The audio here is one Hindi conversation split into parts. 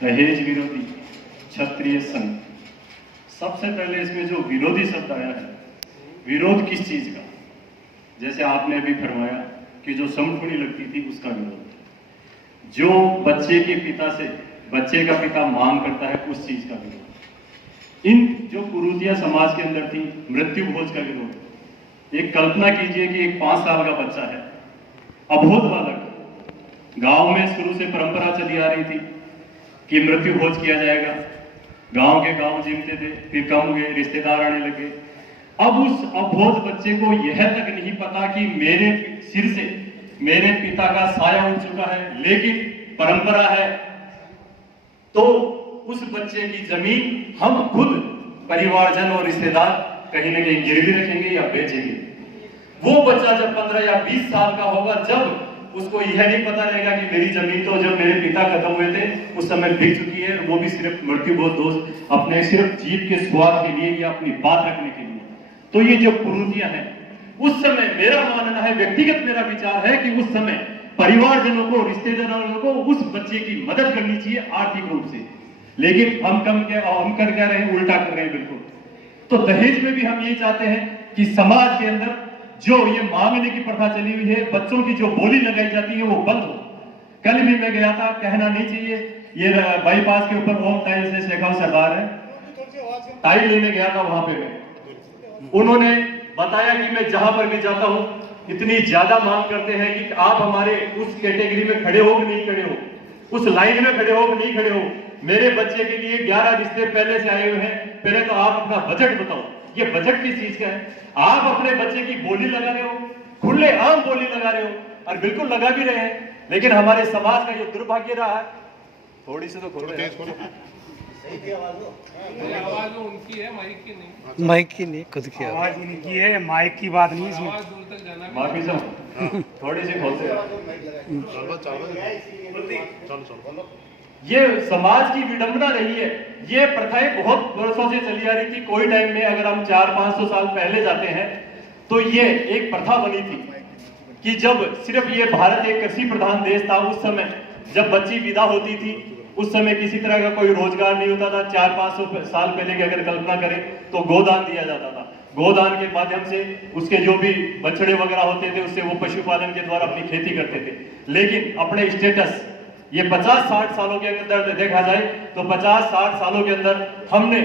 दहेज विरोधी क्षत्रिय संघ। सबसे पहले इसमें जो विरोधी शब्द आया है, विरोध किस चीज का? जैसे आपने अभी फरमाया कि जो समखुणी लगती थी उसका विरोध, जो बच्चे के पिता से बच्चे का पिता मांग करता है उस चीज का विरोध, इन जो कुरीतियां समाज के अंदर थी, मृत्यु भोज का विरोध। एक कल्पना कीजिए कि एक 5 साल का बच्चा है, अबोध बालक, गांव में शुरू से परंपरा चली आ रही थी कि मृत्यु भोज किया जाएगा। गांव के गांव जीमते थे, फिर कम हुए, रिश्तेदार आने लगे। अब उस अबोध बच्चे को यह तक नहीं पता कि मेरे सिर से मेरे पिता का साया उठ चुका है, लेकिन परंपरा है तो उस बच्चे की जमीन हम खुद परिवारजन और रिश्तेदार कहीं ना कहीं गिरवी रखेंगे या बेचेंगे। वो बच्चा जब 15 या 20 साल का होगा, जब उसको यह नहीं पता रहेगा कि मेरी जमीन तो जब मेरे पिता खत्म हुए थे उस समय बिक चुकी है, वो भी सिर्फ मृत्यु भोज दोस्त अपने सिर्फ जीव के स्वाद के लिए या अपनी बात रखने के लिए। तो ये जो कुरीतियां हैं, उस समय मेरा मानना है, व्यक्तिगत मेरा विचार है कि उस समय परिवारजनों को, रिश्तेदारों को उस बच्चे की मदद करनी चाहिए आर्थिक रूप से। लेकिन हम कर क्या रहे हैं, उल्टा कर रहे हैं बिल्कुल। तो दहेज में भी हम ये चाहते हैं कि समाज के अंदर जो ये मांगने की प्रथा चली हुई है, बच्चों की जो बोली लगाई जाती है वो बंद हो। कल भी मैं गया था, कहना नहीं चाहिए, ये बाईपास के ऊपर ओम टाइल से शेखाव सरदार है, टाइल लेने गया था वहां पे मैं। उन्होंने बताया कि मैं जहां पर भी जाता हूं इतनी ज्यादा मांग करते हैं कि आप हमारे उस कैटेगरी में खड़े हो कि नहीं खड़े हो, उस लाइन में खड़े हो कि नहीं खड़े हो। मेरे बच्चे के लिए 11 रिश्ते पहले से आए हुए हैं, पहले तो आप अपना बजट बताओ। ये बजट किस चीज का है? आप अपने बच्चे की बोली लगा रहे हो, खुले आम बोली लगा रहे हो, और बिल्कुल लगा भी रहे हैं, लेकिन हमारे समाज का जो दुर्भाग्य रहा है, थोड़ी सी तो खोल रहे हैं। आवाज उनकी है, माइक की नहीं। माइक की नहीं, खुद की आवाज इनकी है, माइक की बात नहीं इसमें। आवाज दूर तक जाना। माफी चाहूं, थोड़ी सी खोलते हैं। ये समाज की विडंबना रही है। ये प्रथाएं बहुत वर्षों से चली आ रही थी। कोई टाइम में अगर हम 400-500 साल पहले जाते हैं तो ये एक प्रथा बनी थी कि जब सिर्फ ये भारत एक कृषि प्रधान देश था, उस समय जब बच्ची विदा होती थी, उस समय किसी तरह का कोई रोजगार नहीं होता था। 400-500 साल पहले की अगर कल्पना करें तो गोदान दिया जाता था। गोदान के माध्यम से उसके जो भी बछड़े वगैरह होते थे उससे वो पशुपालन के द्वारा अपनी खेती करते थे। लेकिन अपने स्टेटस ये 50-60 सालों के अंदर देखा जाए तो 50-60 सालों के अंदर हमने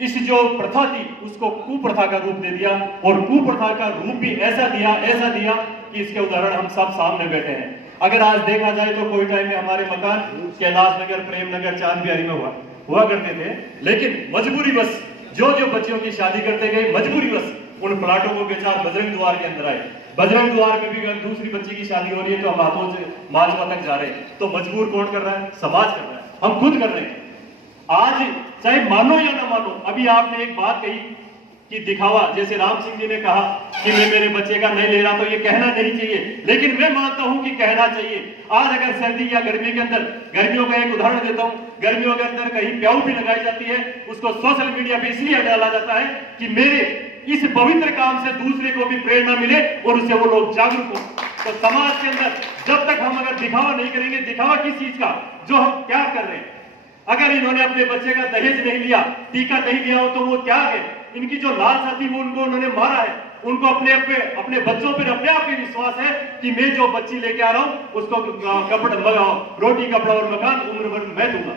इस जो प्रथा थी उसको कुप्रथा का रूप दे दिया, और कुप्रथा का रूप भी ऐसा दिया कि इसके उदाहरण हम सब सामने बैठे हैं। अगर आज देखा जाए तो कोई टाइम में हमारे मकान कैलाश नगर, प्रेम नगर, चांद बिहारी में हुआ करते थे, लेकिन मजबूरी बस जो बच्चियों की शादी करते गए, मजबूरी बस उन प्लाटों को बेचा, बजरंग द्वार के अंदर आए। बजरंग द्वार में भी अगर दूसरी बच्ची की शादी हो रही है तो हम हाथों से माजवा तक जा रहे हैं। तो मजबूर कौन कर रहा है? समाज कर रहा है, हम खुद कर रहे हैं। आज चाहे मानो या ना मानो, अभी आपने एक बात कही कि दिखावा, जैसे राम सिंह जी ने कहा कि मैं मेरे बच्चे का नहीं ले रहा, तो ये कहना नहीं चाहिए, लेकिन मैं मानता हूं कि कहना चाहिए। आज अगर सर्दी या गर्मी के अंदर, गर्मियों का एक उदाहरण देता हूं, गर्मियों के अंदर कहीं प्याऊ भी लगाई जाती है, उसको सोशल मीडिया पे इसलिए डाला जाता है कि मेरे इस पवित्र काम से दूसरे को भी प्रेरणा मिले और उससे वो लोग जागरूक हो। तो समाज के अंदर जब तक हम अगर दिखावा नहीं करेंगे, दिखावा किस चीज का? जो हम त्याग कर रहे हैं। अगर इन्होंने अपने बच्चे का दहेज नहीं लिया, टीका नहीं लिया हो, तो वो त्याग है। इनकी जो लालसा थी वो उनको उन्होंने मारा है। उनको अपने बच्चों पर अपने आप ही विश्वास है कि मैं जो बच्ची लेके आ रहा हूं उसको रोटी, कपड़ा और मकान उम्र भर मैं दूंगा।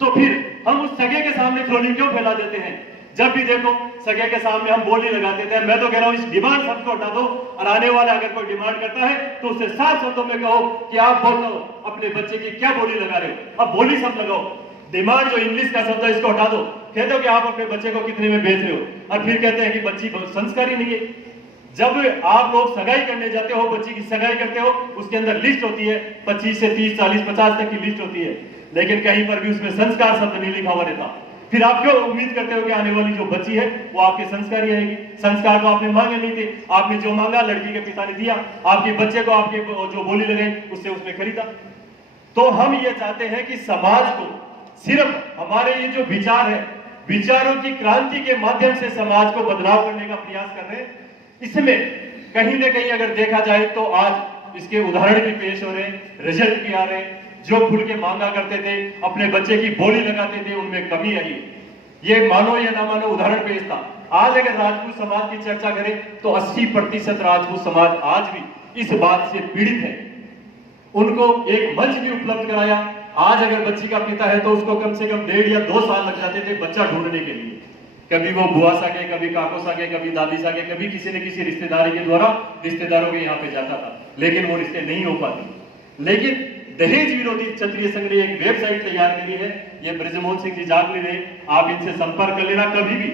तो फिर हम उस सगे के सामने ट्रोलिंग क्यों फैला देते हैं? जब भी देखो सगे के सामने हम बोली लगाते थे। मैं तो कह रहा हूं इस डिमांड शब्द को हटा दो, और आने वाला अगर कोई डिमांड करता है तो उससे साफ शब्दों में कहो कि आप बोलो अपने बच्चे की क्या बोली लगा रहे हो। अब बोली सब लगाओ, डिमांड जो इंग्लिश का शब्द है इसको हटा दो। कहते हो कि आप अपने बच्चे को कितने में बेच रहे हो, और फिर कहते हैं कि बच्ची संस्कारी नहीं है। जब आप लोग सगाई करने जाते हो, बच्ची की सगाई करते हो, उसके अंदर लिस्ट होती है 25 से 30, 40, 50 तक की लिस्ट होती है, लेकिन कहीं पर भी उसमें संस्कार शब्द नहीं लिखा हुआ रहता। फिर आप क्यों उम्मीद करते हो कि आने वाली जो बच्ची है वो आपके संस्कारी रहेगी? संस्कार तो आपने मांगे नहीं थे, आपने जो मांगा लड़की के पिता ने दिया, आपके बच्चे को आपके जो बोली लगाई उससे उसने खरीदा। तो हम ये चाहते हैं कि समाज को सिर्फ हमारे ये जो विचार है, विचारों की क्रांति के माध्यम से समाज को बदलाव करने का प्रयास कर रहे हैं। इसमें कहीं ना कहीं अगर देखा जाए तो आज इसके उदाहरण भी पेश हो रहे हैं, रिजल्ट भी आ रहे हैं। जो खुल के मांगा करते थे, अपने बच्चे की बोली लगाते थे, उनमें कमी आई। ये मानो या ना मानो उदाहरण पेश था। आज अगर राजपूत समाज की चर्चा करें तो 80% राजपूत समाज आज भी इस बात से पीड़ित है। उनको एक मंच भी उपलब्ध कराया। आज अगर बच्ची का पिता है तो उसको कम से कम 1.5 या 2 साल लग जाते थे बच्चा ढूंढने के लिए। कभी वो बुआ साके, कभी काको साके, कभी दादी साके, कभी किसी न किसी रिश्तेदारी के द्वारा रिश्तेदारों के यहाँ पे जाता था, लेकिन वो रिश्ते नहीं हो पाते। लेकिन दहेज विरोधी क्षत्रिय संघ ने एक वेबसाइट तैयार करी है, ये ब्रजमोहन सिंह जी जागली ने, आप इनसे संपर्क कर लेना कभी भी।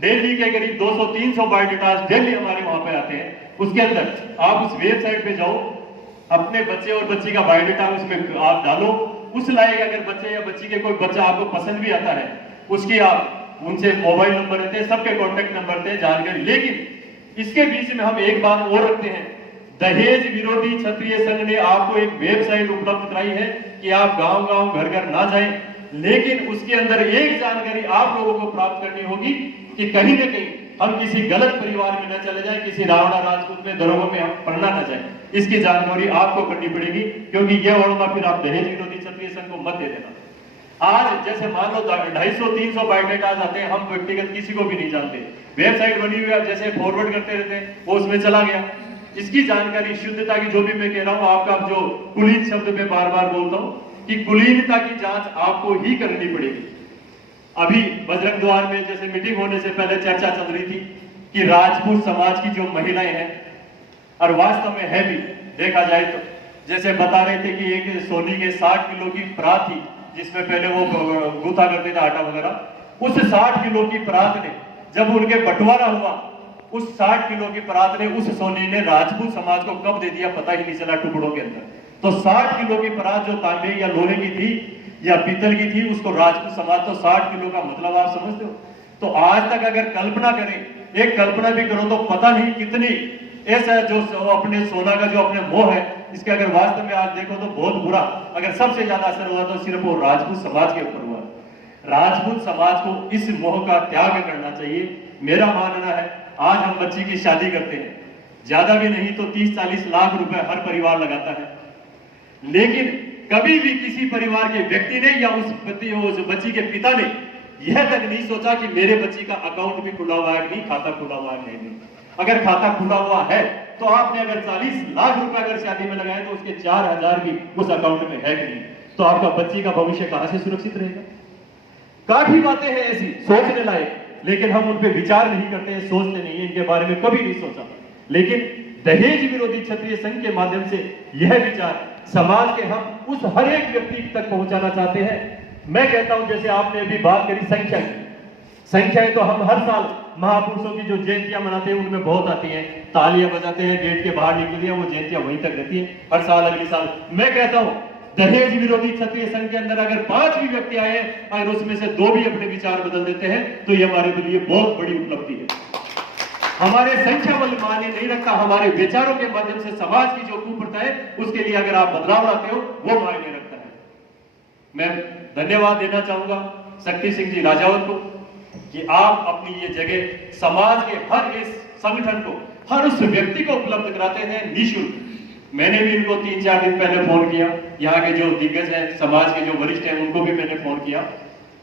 दिल्ली के करीब 200-300 बायोडाटास डेली हमारे वहां पे आते हैं। उसके अंदर आप उस वेबसाइट पे जाओ, अपने बच्चे और बच्ची का बायोडाटा उसमें आप डालो, उस लायक अगर बच्चे या बच्ची के कोई बच्चा आपको पसंद भी आता है, उसकी आप उनसे मोबाइल नंबर रहते हैं, सबके कॉन्टेक्ट नंबर थे, जानकारी। लेकिन इसके बीच में हम एक बात और रखते हैं, दहेज विरोधी क्षत्रिय संघ ने आपको एक वेबसाइट उपलब्ध कराई है कि आप गांव-गांव, घर-घर ना जाएं, लेकिन उसके अंदर एक जानकारी आप लोगों को प्राप्त करनी होगी कि कहीं न कहीं हम किसी गलत परिवार में न चले जाएं, किसी रावणा राजपूत में दरोगों में हम पढ़ना न जाएं। इसकी जानकारी आपको करनी पड़ेगी, क्योंकि यह होगा फिर आप दहेज विरोधी क्षत्रिय संघ को मत दे देना। आज जैसे मान लो 250-300 बायोडाटास आते हैं, हम व्यक्तिगत किसी को भी नहीं जानते, वेबसाइट बनी हुई है, जैसे फॉरवर्ड करते रहते हैं, वो उसमें चला गया। इसकी जानकारी, शुद्धता की जो भी मैं कह रहा हूं, आपका जो कुलीन शब्द में बार बार बोलता हूं कि कुलीनता की जांच आपको ही करनी पड़ेगी। अभी बजरंग द्वार में जैसे मीटिंग होने से पहले चर्चा चल रही थी कि राजपूत समाज की जो महिलाएं हैं, और वास्तव में है भी, देखा जाए तो जैसे बता रहे थे कि एक सोनी के 60 किलो की परात थी, जिसमें पहले वो गूथा करते थे आटा वगैरह, उस 60 किलो की परात ने जब उनके बंटवारा हुआ, उस 60 किलो की परात ने उस सोनी ने राजपूत समाज को कब दे दिया पता ही नहीं चला, टुकड़ों के अंदर। तो 60 किलो की परात जो तांबे या लोहे की थी या पीतल की थी, उसको राजपूत समाज, तो 60 किलो का मतलब आप समझते हो। तो आज तक अगर कल्पना करें, एक कल्पना भी करो तो पता नहीं कितनी ऐसा जो अपने सोना का जो अपने मोह है, इसके अगर वास्तव में आज देखो तो बहुत बुरा, अगर सबसे ज्यादा असर हुआ तो सिर्फ वो राजपूत समाज के ऊपर हुआ। राजपूत समाज को इस मोह का त्याग करना चाहिए। मेरा मानना है, आज हम बच्ची की शादी करते हैं, ज्यादा भी नहीं तो 30-40 लाख रुपए हर परिवार लगाता है, लेकिन कभी भी किसी परिवार के व्यक्ति ने या उस बच्ची के पिता ने यह तक नहीं सोचा कि मेरे बच्ची का अकाउंट भी खुला हुआ है कि नहीं, खाता खुला हुआ है नहीं। अगर खाता खुला हुआ है तो आपने अगर 40 लाख रुपए अगर शादी में लगाए तो उसके 4000 भी उस अकाउंट में है कि नहीं, तो आपका बच्ची का भविष्य कहां से सुरक्षित रहेगा। काफी बातें हैं ऐसी सोचने लायक, लेकिन हम उन पर विचार नहीं करते हैं, सोचते नहीं है, इनके बारे में कभी नहीं सोचा। लेकिन दहेज विरोधी क्षत्रिय संघ के माध्यम से यह विचार समाज के हम उस हर एक व्यक्ति तक पहुंचाना चाहते हैं। मैं कहता हूं, जैसे आपने अभी बात करी संख्या की, संख्याएं तो हम हर साल महापुरुषों की जो जयंतियां मनाते हैं उनमें बहुत आती हैं, तालियां बजाते हैं, गेट के बाहर निकलती है, वो जयंतियां वहीं तक रहती है हर साल अगले साल। मैं कहता हूं दहेज विरोधी क्षत्रिय संघ के अंदर अगर 5 भी व्यक्ति आए, अगर उसमें से 2 भी अपने विचार बदल देते हैं, तो ये हमारे लिए बहुत बड़ी उपलब्धि है। हमारे संख्या बल मायने नहीं रखता, हमारे विचारों के माध्यम से समाज की जो कुप्रथा है उसके लिए अगर आप बदलाव लाते हो, वो मायने रखता है। मैं धन्यवाद देना चाहूंगा शक्ति सिंह जी राजावत को कि आप अपनी ये जगह समाज के हर इस संगठन को, हर उस व्यक्ति को उपलब्ध कराते हैं निःशुल्क। मैंने भी इनको 3-4 दिन पहले फोन किया, यहाँ के जो दिग्गज हैं, समाज के जो वरिष्ठ हैं, उनको भी मैंने फोन किया।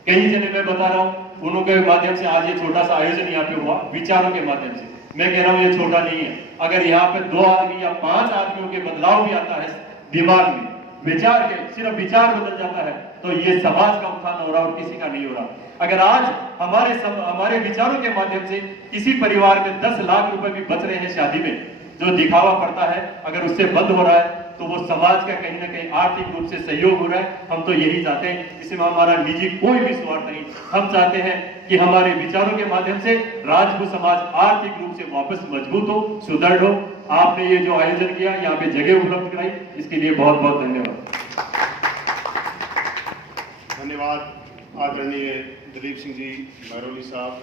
कई जने मैं बता रहा हूँ, उनके माध्यम से आज ये छोटा सा आयोजन यहाँ पे हुआ, विचारों के माध्यम से। मैं कह रहा हूँ ये छोटा नहीं है। अगर यहाँ पे 2 आदमी या 5 आदमियों के बदलाव भी आता है दिमाग में, विचार के, सिर्फ विचार बदल जाता है, तो ये समाज का उत्थान हो रहा और किसी का नहीं हो रहा। अगर आज हमारे विचारों के माध्यम से किसी परिवार में 10 लाख रुपए भी बच रहे हैं शादी में, जो दिखावा पड़ता है, अगर उससे बंद हो रहा है तो वो समाज का कहीं ना कहीं आर्थिक रूप से सहयोग हो रहा है। हम तो यही चाहते हैं, इसमें हमारा निजी कोई भी स्वार्थ नहीं। हम चाहते हैं कि हमारे विचारों के माध्यम से राजपूत समाज आर्थिक रूप से वापस मजबूत हो, सुदृढ़ हो। आपने ये जो आयोजन किया, यहाँ पे जगह उपलब्ध कराई, इसके लिए बहुत बहुत धन्यवाद। धन्यवाद आदरणीय दिलीप सिंह जी महरौली साहब,